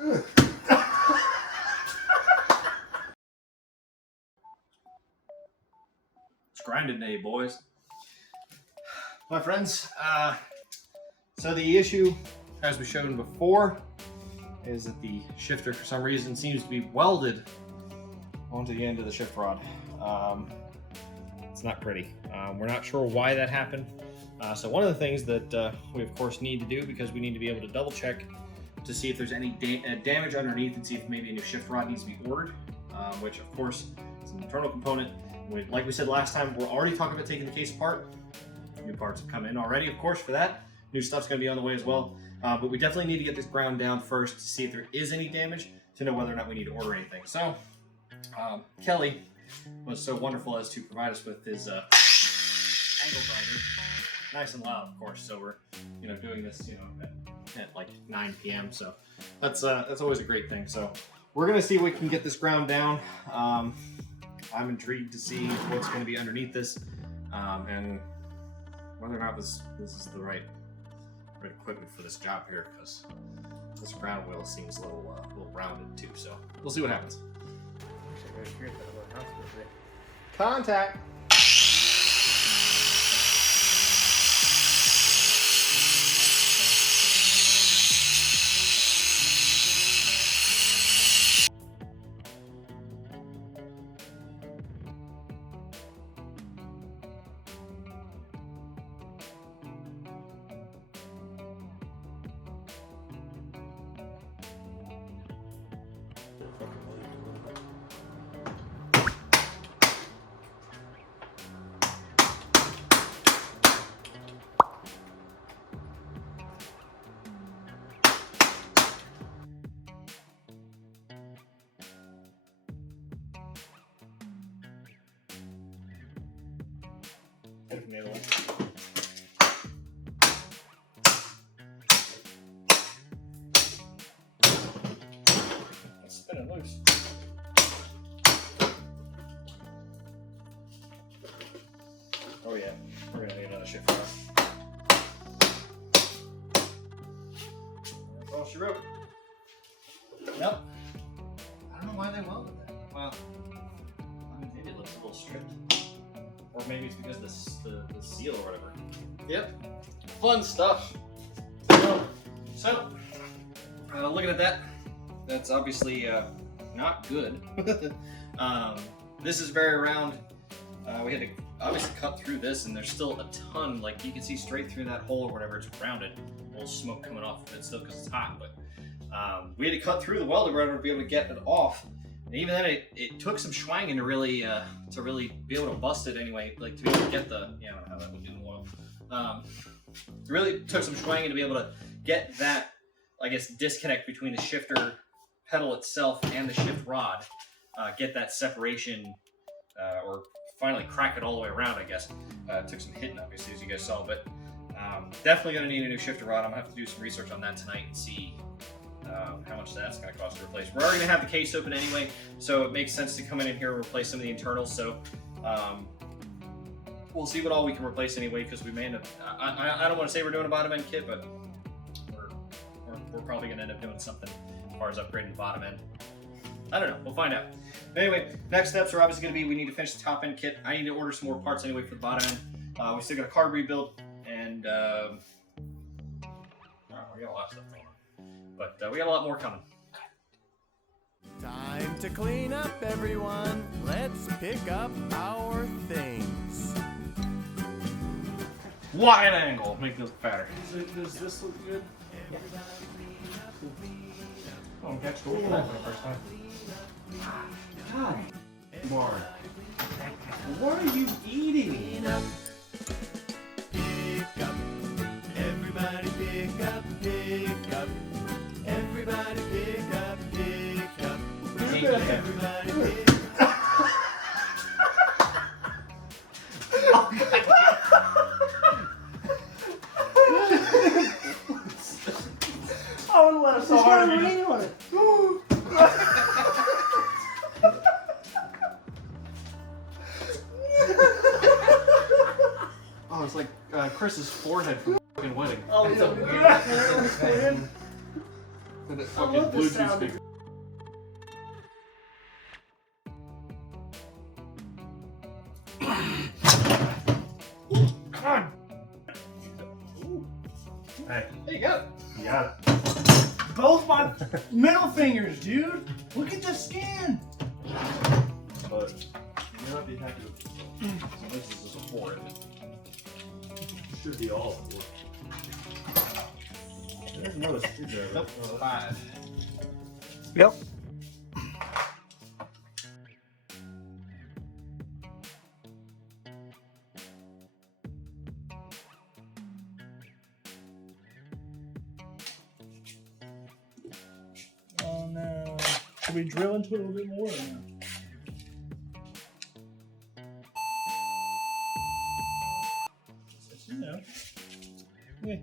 It's grinding day, boys. My friends, so the issue, as we showed before, is that the shifter, for some reason, seems to be welded onto the end of the shift rod. It's not pretty. We're not sure why that happened. So one of the things that we of course need to do, because we need to be able to double check to see if there's any damage underneath and see if maybe a new shift rod needs to be ordered, which of course is an internal component. Like we said last time, we're already talking about taking the case apart. New parts have come in already, of course, for that. New stuff's gonna be on the way as well. But we definitely need to get this ground down first to see if there is any damage, to know whether or not we need to order anything. So Kelly was so wonderful as to provide us with his angle grinder. Nice and loud, of course. So we're, doing this, at like 9 p.m. So that's always a great thing. So we're gonna see if we can get this ground down. I'm intrigued to see what's going to be underneath this, and whether or not this is the right equipment for this job here, because this ground wheel seems a little rounded too. So we'll see what happens. Contact. It's spinning loose. Oh yeah, we're gonna need another shift rod. That's all she wrote. Nope. I don't know why they welded that. Well, maybe it looks a little stripped. Or maybe it's because the seal or whatever. Yep, fun stuff. So looking at that, that's obviously not good. This is very round. We had to obviously cut through this, and there's still a ton, like you can see straight through that hole or whatever, it's rounded. A little smoke coming off of it still because it's hot, but we had to cut through the welding rudder to be able to get it off. And even then, it took some schwanging to really be able to bust it anyway, like to be able to get the, I don't know how that would do in oil. It really took some schwanging to be able to get that, I guess, disconnect between the shifter pedal itself and the shift rod, get that separation, or finally crack it all the way around, I guess. It took some hitting, obviously, as you guys saw, but definitely gonna need a new shifter rod. I'm gonna have to do some research on that tonight and see how much that's going to cost to replace. We're already going to have the case open anyway, so it makes sense to come in here and replace some of the internals. So we'll see what all we can replace anyway, because we may end up, I don't want to say we're doing a bottom end kit, but we're probably going to end up doing something as far as upgrading the bottom end. I don't know, we'll find out. But anyway, next steps are obviously going to be, we need to finish the top end kit. I need to order some more parts anyway for the bottom end. We still got a carb rebuild, and we got a lot of stuff going on. But we got a lot more coming. Time to clean up, everyone. Let's pick up our things. Wide angle, make this fatter. Does this look good? Yeah. Oh, catch gold for that for the first time. God, Mark. What are you eating? Pick up. Everybody pick up, pick up. Everybody pick up, pick up. Everybody pick up. I would have laughed so hard at you. On it. Oh, it's like Chris's forehead from the fucking wedding. Oh, it's yeah. to the I fucking love the Bluetooth sound. speaker. God. Hey, there you go. You got it. Both my middle fingers, dude. Look at the skin. But you're not be happy with this one. So this is a 4 in it. Should be all 4. There's another screwdriver. Nope, 5. Yep. Oh no. Should we drill into it a little bit more or no? You know. Yeah.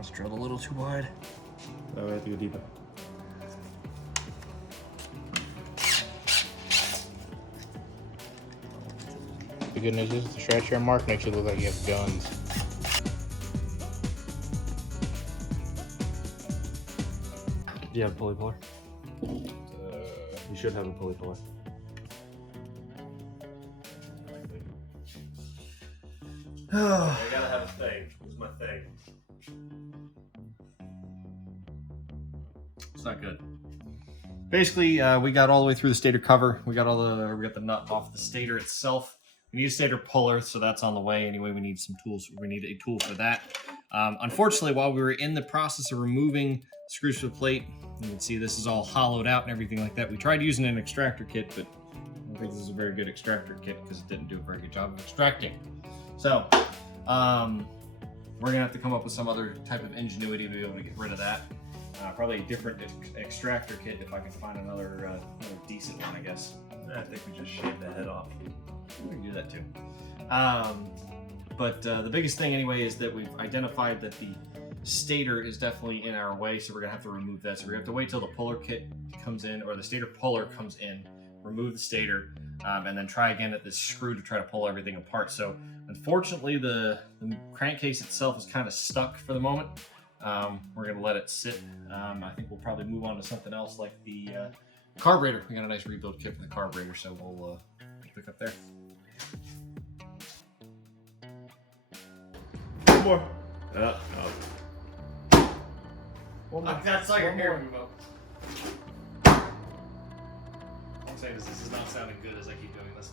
It's drilled a little too wide. Oh, we have to go deeper. The good news is the stretch your mark makes you look like you have guns. Do you have a pulley puller? You should have a pulley puller. I gotta have a thing. It's my thing. It's not good. Basically, we got all the way through the stator cover. We got the nut off the stator itself. We need a stator puller, so that's on the way. Anyway, we need some tools. We need a tool for that. Unfortunately, while we were in the process of removing screws for the plate, you can see this is all hollowed out and everything like that. We tried using an extractor kit, but I don't think this is a very good extractor kit because it didn't do a very good job of extracting. So, we're gonna have to come up with some other type of ingenuity to be able to get rid of that. Probably a different extractor kit if I can find another decent one, I guess. I think we just shaved the head off. We can do that too. But the biggest thing anyway is that we've identified that the stator is definitely in our way, so we're gonna have to remove that. So we have to wait till the puller kit comes in, or the stator puller comes in, remove the stator, and then try again at this screw to try to pull everything apart. So unfortunately the crankcase itself is kind of stuck for the moment. We're gonna let it sit. I think we'll probably move on to something else like the carburetor. We got a nice rebuild kit for the carburetor, so we'll pick up there. One more. No. One more. That's all your One hair more. move up. I'm saying this is not sounding good as I keep doing this.